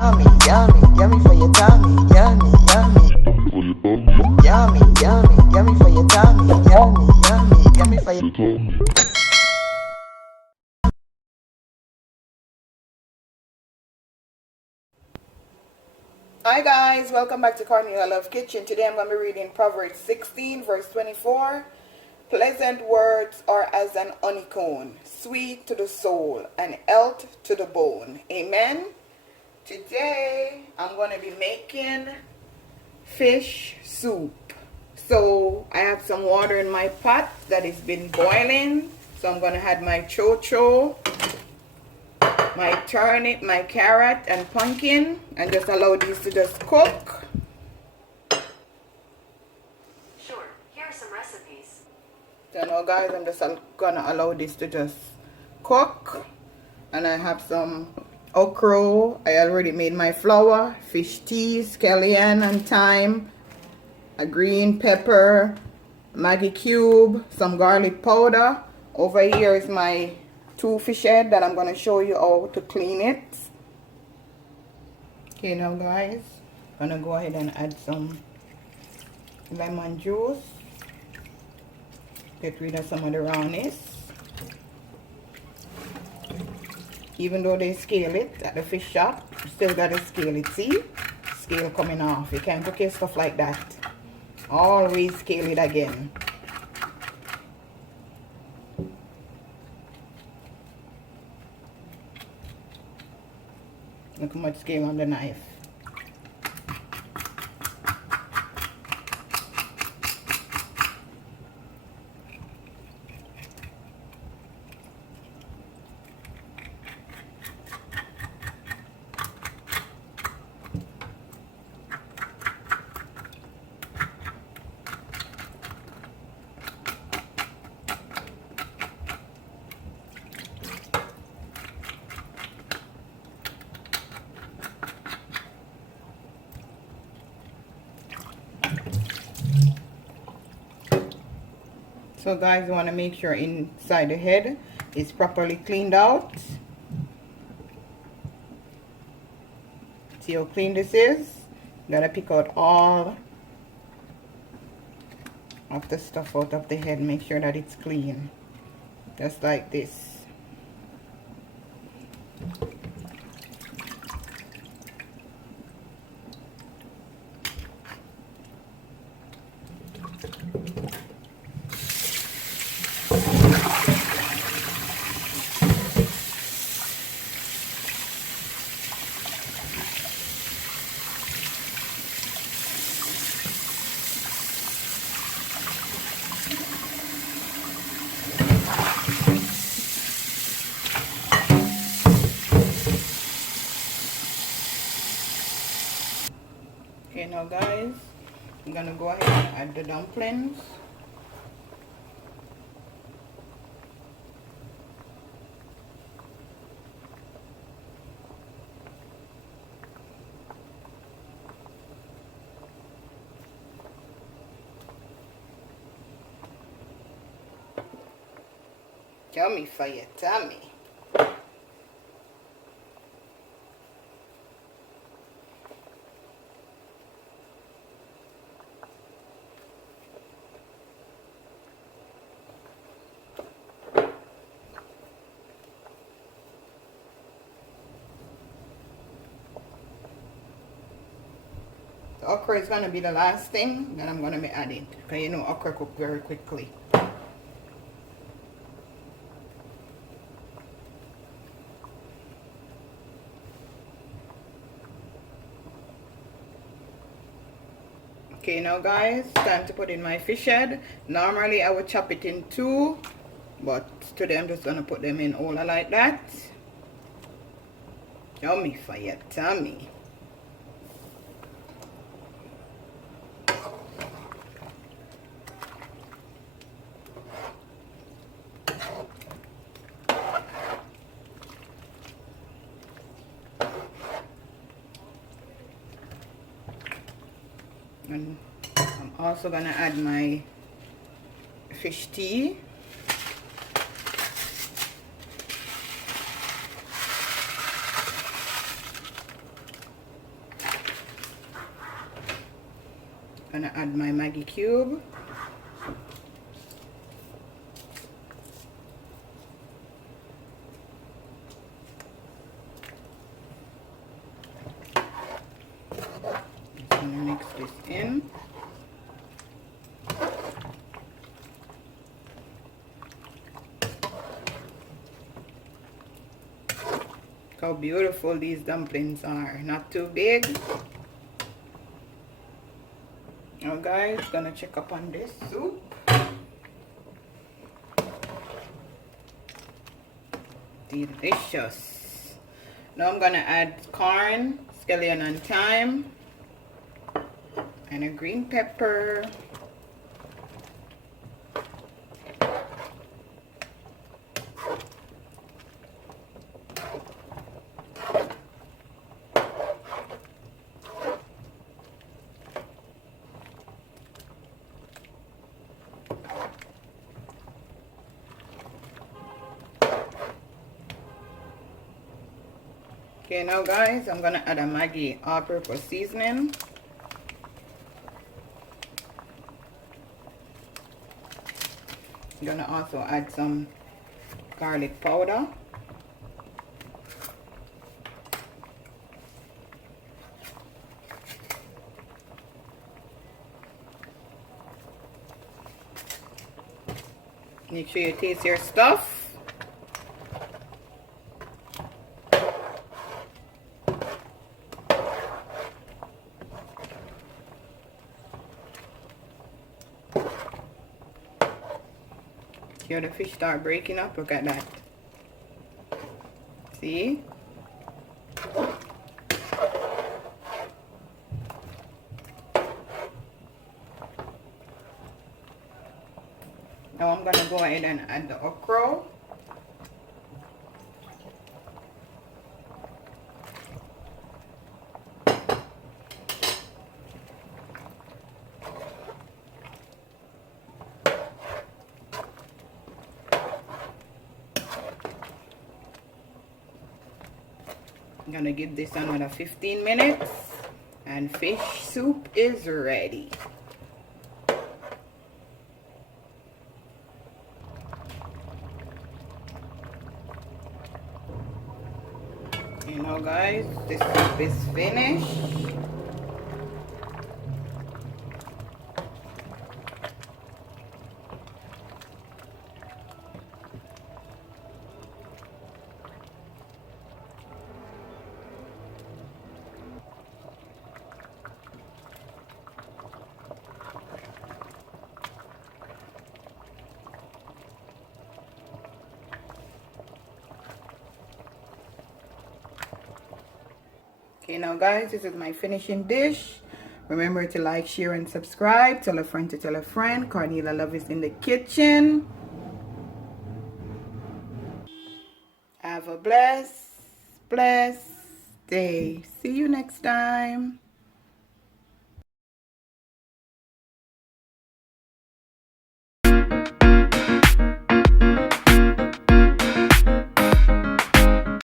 Yummy, yummy, yummy for your tummy. Yummy, yummy. Yummy, yummy, yummy for your tummy. Yummy, yummy, yummy for your tummy. Hi guys, welcome back to Cornelialove Kitchen. Today I'm going to be reading Proverbs 16 verse 24. Pleasant words are as an honeycomb, sweet to the soul and health to the bone. Amen. Today I'm going to be making fish soup. So I have some water in my pot that has been boiling. So I'm going to add my chocho, my turnip, my carrot and pumpkin, and just allow these to just cook. Sure, here are some recipes. So now guys, I'm just gonna allow this to just cook. And I have some okra. I already made my flour, fish tea, scallion and thyme, a green pepper, Maggi cube, some garlic powder. Over here is my 2 fish head that I'm going to show you how to clean it. Okay, now guys, I'm going to go ahead and add some lemon juice. Get rid of some of the rawness. Even though they scale it at the fish shop, you still got to scale it. See? Scale coming off. You can't cook your stuff like that. Always scale it again. Look how much scale on the knife. So guys, you want to make sure inside the head is properly cleaned out. See how clean this is? Gotta pick out all of the stuff out of the head. Make sure that it's clean. Just like this. Okay, now guys, I'm gonna go ahead and add the dumplings. Yummy for your tummy. The okra is going to be the last thing that I'm going to be adding, because you know okra cook very quickly. Okay, now guys, time to put in my fish head. Normally I would chop it in 2, but today I'm just going to put them in all like that. Yummy for your tummy. And I'm also gonna add my fish tea. Gonna add my Maggie cube. Just gonna mix this in. Look how beautiful these dumplings are. Not too big. Now guys, gonna check up on this soup. Delicious. Now I'm gonna add corn, scallion and thyme, and a green pepper. Okay, now guys, I'm gonna add a Maggie all-purpose seasoning. I'm gonna also add some garlic powder. Make sure you taste your stuff. Here the fish start breaking up. Look at that. See? Now I'm gonna go ahead and add the okra. I'm gonna give this another 15 minutes and fish soup is ready. You know guys, this soup is finished. Okay, now guys, this is my finishing dish. Remember to like, share, and subscribe. Tell a friend to tell a friend. Cornelialove is in the kitchen. Have a blessed day. See you next time.